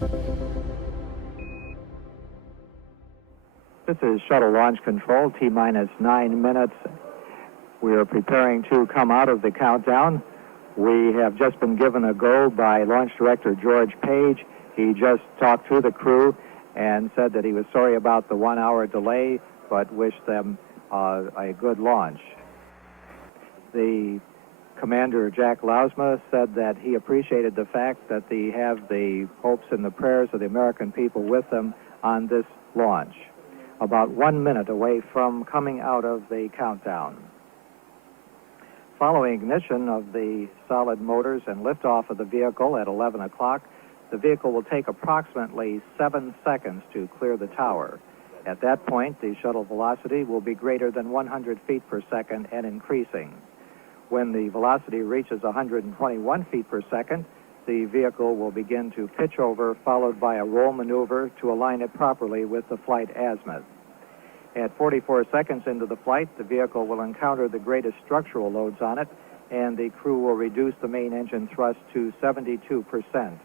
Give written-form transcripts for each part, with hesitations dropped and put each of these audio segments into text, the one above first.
This is Shuttle Launch Control, T-minus 9 minutes. We are preparing to come out of the countdown. We have just been given a go by Launch Director George Page. He just talked to the crew and said that he was sorry about the 1-hour delay, but wished them a good launch. The Commander, Jack Lousma, said that he appreciated the fact that they have the hopes and the prayers of the American people with them on this launch. About 1 minute away from coming out of the countdown. Following ignition of the solid motors and liftoff of the vehicle at 11 o'clock, the vehicle will take approximately 7 seconds to clear the tower. At that point, the shuttle velocity will be greater than 100 feet per second and increasing. When the velocity reaches 121 feet per second, the vehicle will begin to pitch over, followed by a roll maneuver to align it properly with the flight azimuth. At 44 seconds into the flight, the vehicle will encounter the greatest structural loads on it, and the crew will reduce the main engine thrust to 72%.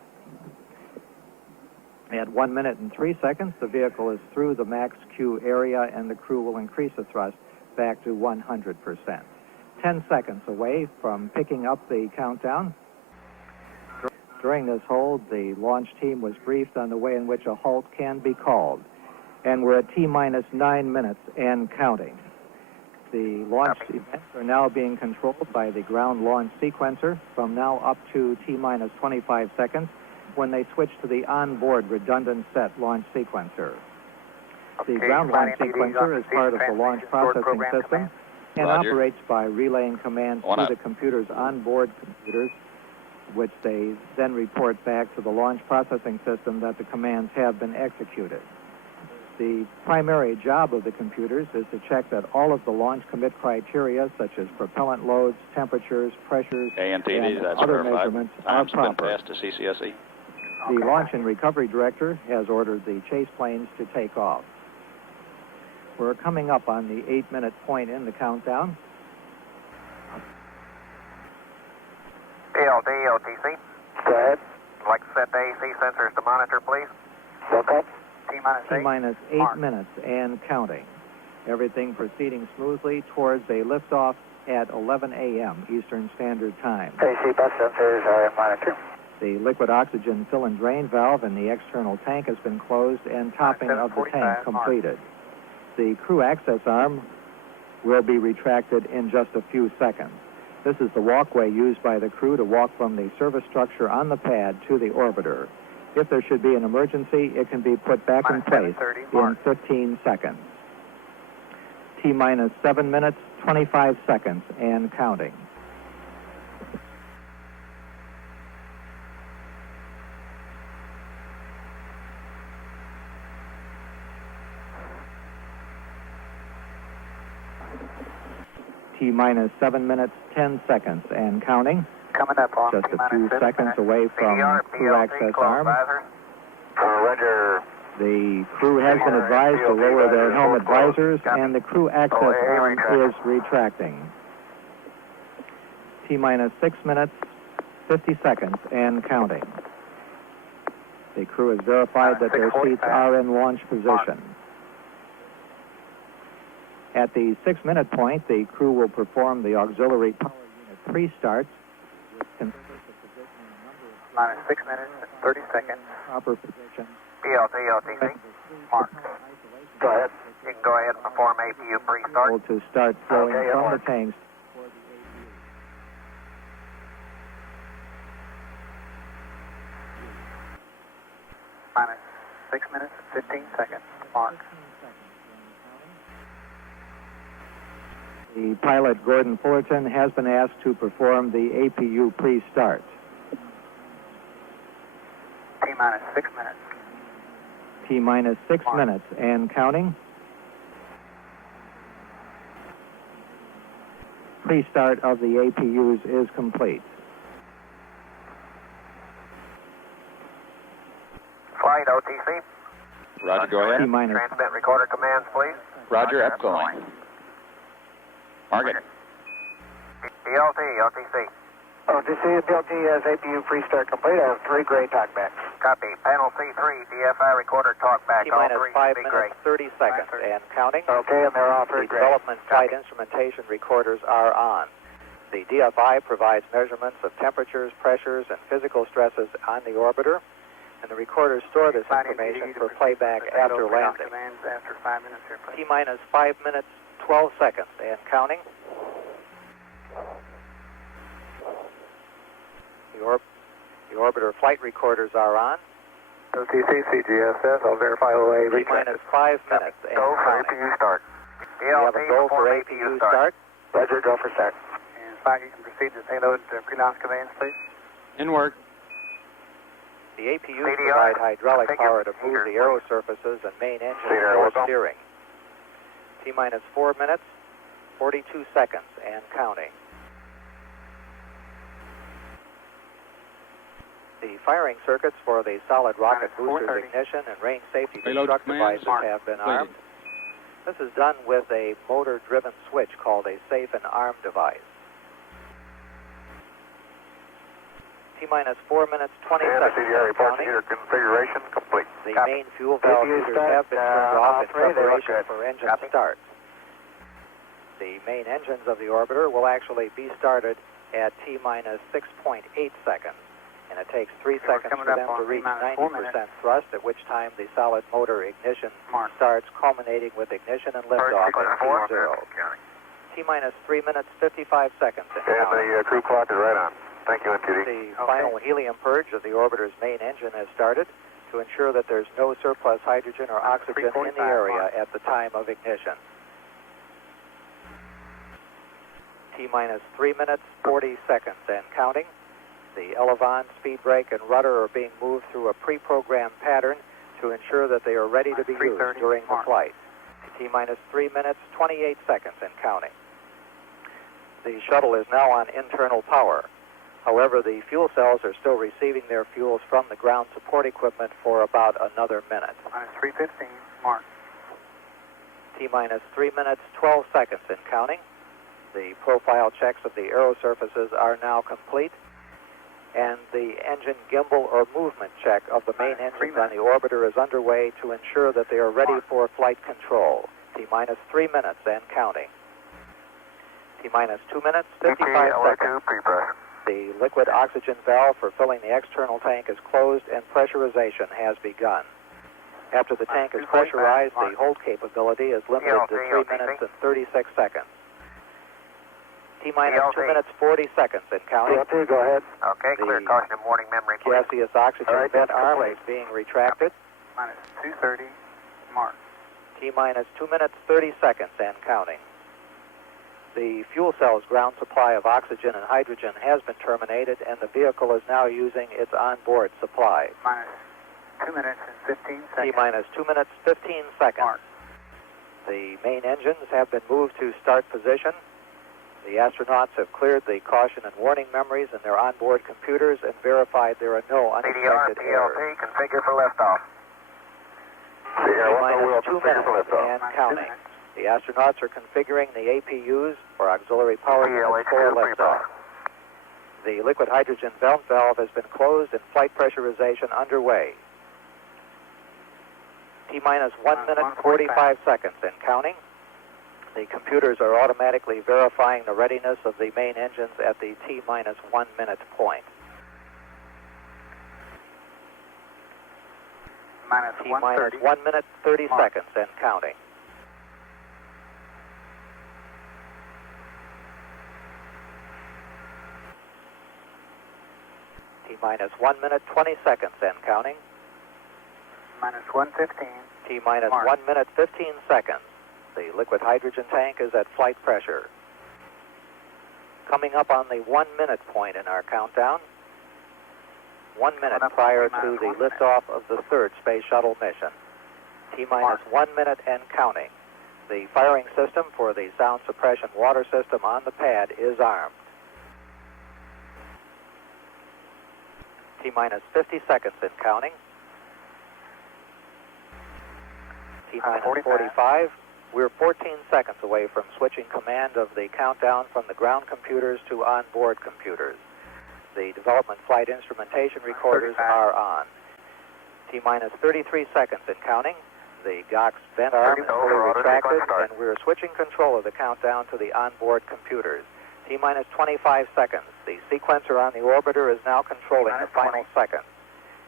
At 1 minute and 3 seconds, the vehicle is through the max Q area, and the crew will increase the thrust back to 100%. 10 seconds away from picking up the countdown. During this hold, the launch team was briefed on the way in which a halt can be called. And we're at T-minus 9 minutes and counting. The launch events are now being controlled by the ground launch sequencer from now up to T-minus 25 seconds when they switch to the onboard redundant set launch sequencer. The ground launch sequencer is part of the launch processing system and operates by relaying commands to the computer's onboard computers, which they then report back to the launch processing system that the commands have been executed. The primary job of the computers is to check that all of the launch commit criteria, such as propellant loads, temperatures, pressures, and other measurements, are proper. To CCSE. The Launch and Recovery Director has ordered the chase planes to take off. We're coming up on the 8-minute point in the countdown. PLD, OTC. Go ahead. I'd like to set the AC sensors to monitor, please. Okay. T-minus 8 minutes and counting. Everything proceeding smoothly towards a liftoff at 11 a.m. Eastern Standard Time. AC bus sensors are in monitor. The liquid oxygen fill and drain valve in the external tank has been closed and topping of the tank completed. The crew access arm will be retracted in just a few seconds. This is the walkway used by the crew to walk from the service structure on the pad to the orbiter. If there should be an emergency, it can be put back in place in 15 seconds. T-minus 7 minutes, 25 seconds, and counting. T-minus 7 minutes, 10 seconds, and counting. Coming up on just a few seconds away from crew access arm. Roger. The crew has been advised to lower their helmet visors, and the crew access arm is retracting. T-minus 6 minutes, 50 seconds, and counting. The crew has verified that their seats are in launch position. At the 6-minute point, the crew will perform the auxiliary power unit pre-starts, which considers the position and number of Minus 6 minutes and 30 seconds. proper position. PLD, OTC. Mark. Go ahead. You can go ahead and perform APU pre-start. To start flowing Okay, from the Mark. tanks. Minus 6 minutes and 15 seconds. Mark. The pilot, Gordon Fullerton, has been asked to perform the APU pre-start. T-minus 6 minutes. T-minus 6 minutes and counting. Pre-start of the APUs is complete. Flight, OTC. Roger, go ahead. T-minus. Transmit recorder commands, please. Roger, up going. Target. PLD, OTC. OTC, PLT has APU pre-start complete. I have 3 gray talkbacks. Copy. Panel C3, DFI recorder talk back. All T-minus three 5 should be minutes, great. 30 seconds, and counting. Okay, and they're all The three great. development flight Copy. instrumentation recorders are on. The DFI provides measurements of temperatures, pressures, and physical stresses on the orbiter, and the recorders store this information for playback after landing. After 5 minutes here, please. T-minus 5 minutes, 12 seconds, and counting. The orbiter flight recorders are on. OTC, CGSS, I'll verify OA. T-minus 5 minutes, and Go for counting. APU start. We have a go for APU start. Roger, go for start. And 5, you can proceed to payload pre-launch conveyance, please. In work. The APUs CDR, provide hydraulic configure power to move heater, the aero surfaces and main engine CDR, for whistle. steering. T-minus 4 minutes, 42 seconds, and counting. The firing circuits for the solid rocket Minus boosters 4:30. ignition and range safety Payload destruct command devices mark. have been Completed. armed. This is done with a motor-driven switch called a safe and arm device. T-minus 4 minutes, 20 And the seconds, CDR and reports counting. heater configuration complete. The Copy. main fuel valve APU heaters start, have been turned off all in three, they look preparation good. for engine Copy. start. The main engines of the orbiter will actually be started at T-minus 6.8 seconds, and it takes 3 Okay, we're seconds coming for up them to on reach T-minus 4 90% thrust, at which time the solid motor ignition starts, culminating with ignition and liftoff at T0. T-minus 3 minutes, 55 seconds, and And counting. the crew clock is right on. Thank you, NTD. The final helium purge of the orbiter's main engine has started to ensure that there's no surplus hydrogen or oxygen in the 3:45 area mark. at the time of ignition. T-minus 3 minutes, 40 seconds, and counting. The elevon, speed brake, and rudder are being moved through a pre-programmed pattern to ensure that they are ready to be used 3:30 during the mark. flight. T-minus 3 minutes, 28 seconds, and counting. The shuttle is now on internal power. However, the fuel cells are still receiving their fuels from the ground support equipment for about another minute. Minus 3:15, mark. T-minus 3 minutes, 12 seconds, and counting. The profile checks of the aero surfaces are now complete, and the engine gimbal or movement check of the main Minus 3 engines on the orbiter is underway to ensure that they are ready for flight control. T-minus 3 minutes and counting. T-minus 2 minutes, 55 seconds. pre-press. The liquid oxygen valve for filling the external tank is closed and pressurization has begun. After the tank is pressurized, the hold capability is limited to 3 minutes and 36 seconds. T-minus 2 minutes, 40 seconds and counting. Go ahead. Okay, clear. clear. Caution of warning memory, please. Gaseous oxygen All right, vent that's arm complete. is being retracted. Minus 2:30, mark. T-minus 2 minutes, 30 seconds and counting. The fuel cell's ground supply of oxygen and hydrogen has been terminated, and the vehicle is now using its onboard supply. Minus 2 minutes and 15 seconds. T-minus 2 minutes, 15 seconds. Mark. The main engines have been moved to start position. The astronauts have cleared the caution and warning memories in their onboard computers and verified there are no CDR, unexpected errors. PLC, configure for liftoff. T-minus 2 minutes and Minus 2 counting. minutes. The astronauts are configuring the APUs or auxiliary power units for PLH, liftoff. The liquid hydrogen vent valve has been closed and flight pressurization underway. T-minus 1 minute, 45 seconds and counting. The computers are automatically verifying the readiness of the main engines at the T-minus 1 minute point. Minus T-minus 1:30. 1 minute, 30 Mark. seconds and counting. T-minus 1 minute, 20 seconds and counting. Minus 1:15. T-minus Mark. 1 minute, 15 seconds. The liquid hydrogen tank is at flight pressure. Coming up on the 1 minute point in our countdown. 1 minute Coming up on prior to T-minus the 1 minute. liftoff of the third Space Shuttle mission. T-minus Mark. 1 minute and counting. The firing system for the sound suppression water system on the pad is armed. T-minus 50 seconds and counting. T-minus 45. We're 14 seconds away from switching command of the countdown from the ground computers to onboard computers. The development flight instrumentation recorders 35. are on. T-minus 33 seconds and counting. The Gox vent arm is 30 fully over, retracted, sequence start. and we're switching control of the countdown to the onboard computers. T-minus 25 seconds. The sequencer on the orbiter is now controlling the final seconds.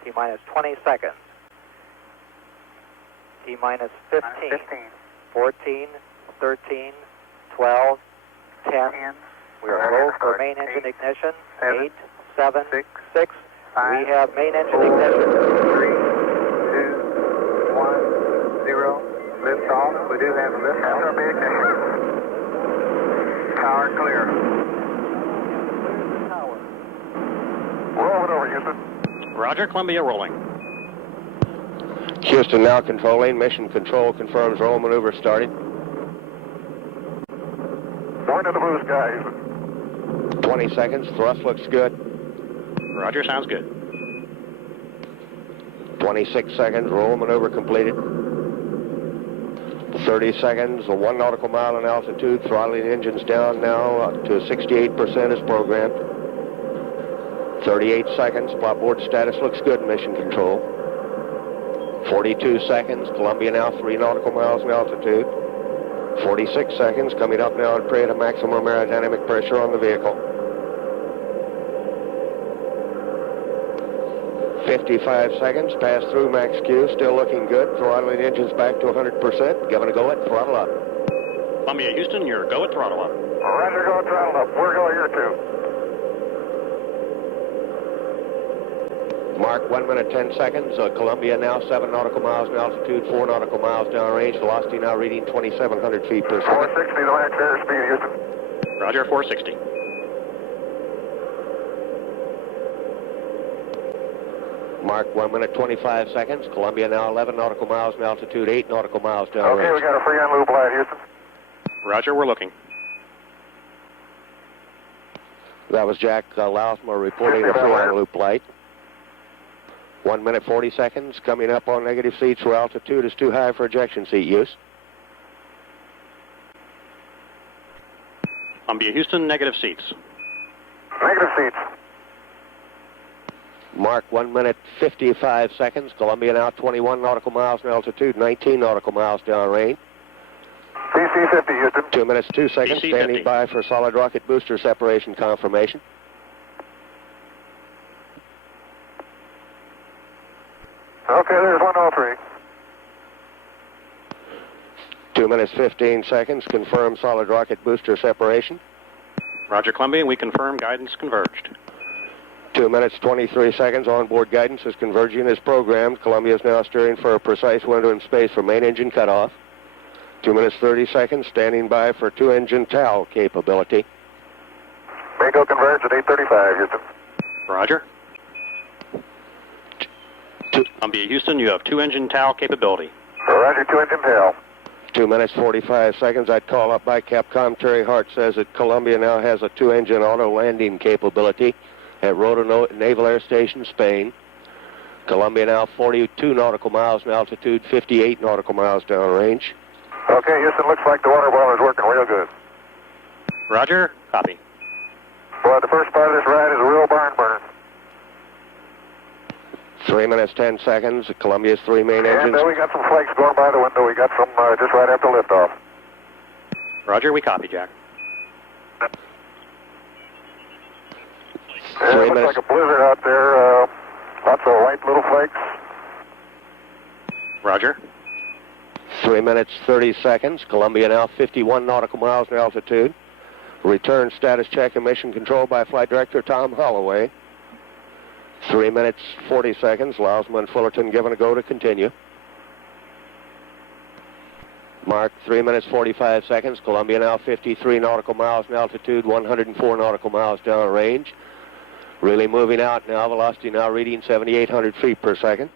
T-minus 20 seconds. T-minus 15, 14, 13, 12, 10. We are low for main engine ignition. 8, 7, 6. We have main engine ignition. 3, 2, 1, 0. Lift off. We do have a lift off. SRB ignition. Power clear. Roll it over, Houston. Roger, Columbia rolling. Houston now controlling. Mission control confirms roll maneuver starting. Point to the blue sky, Houston. 20 seconds. Thrust looks good. Roger, sounds good. 26 seconds. Roll maneuver completed. 30 seconds. 1 nautical mile in altitude. Throttling engines down now to 68% as programmed. 38 seconds. Flopboard status looks good. Mission control. 42 seconds. Columbia now 3 nautical miles in altitude. 46 seconds. Coming up now at period of maximum aerodynamic pressure on the vehicle. 55 seconds. Pass through max Q. Still looking good. Throttling engines back to 100%. Giving a go at throttle up. Columbia, Houston, you're go at throttle up. Roger, go throttle up. We're going here too. Mark 1 minute 10 seconds. Columbia now 7 nautical miles in altitude, 4 nautical miles downrange. Velocity now reading 2,700 feet per second. 460 the max airspeed, Houston. Roger, 460. Mark 1 minute 25 seconds. Columbia now 11 nautical miles in altitude, 8 nautical miles downrange. Okay, we got a free on loop light, Houston. Roger, we're looking. That was Jack Lousma reporting a free on loop light. 1 minute 40 seconds. Coming up on negative seats where altitude is too high for ejection seat use. Columbia, Houston, negative seats. Negative seats. Mark 1 minute 55 seconds. Columbia now 21 nautical miles in altitude, 19 nautical miles downrange. DC 50, Houston. 2 minutes 2 seconds. DC Standing 50. by for solid rocket booster separation confirmation. Okay, there's 103. 2 minutes 15 seconds. Confirm solid rocket booster separation. Roger, Columbia, we confirm guidance converged. 2 minutes 23 seconds. Onboard guidance is converging as programmed. Columbia is now steering for a precise window in space for main engine cutoff. 2 minutes 30 seconds. Standing by for 2-engine TAL capability. Bingo converge at 8:35, Houston. Roger. Columbia, Houston, you have 2-engine TAL capability. Roger, 2-engine tail. 2 minutes 45 seconds. I'd call up by CAPCOM. Terry Hart says that Columbia now has a 2-engine auto landing capability at Roto Naval Air Station, Spain. Columbia now 42 nautical miles in altitude, 58 nautical miles downrange. Okay, Houston, looks like the water ball is working real good. Roger, copy. Boy, the first part of this ride is a real barn burner. 3 minutes 10 seconds. Columbia's 3 main engines. And we got some flakes going by the window. We got some just right after liftoff. Roger, we copy, Jack. Yeah, it looks like a blizzard out there. Lots of white little flakes. Roger. 3 minutes 30 seconds. Columbia now 51 nautical miles in altitude. Return status check and mission control by Flight Director Tom Holloway. 3 minutes 40 seconds. Lousma and Fullerton given a go to continue. Mark 3 minutes 45 seconds. Columbia now 53 nautical miles in altitude, 104 nautical miles downrange. Really moving out now. Velocity now reading 7,800 feet per second.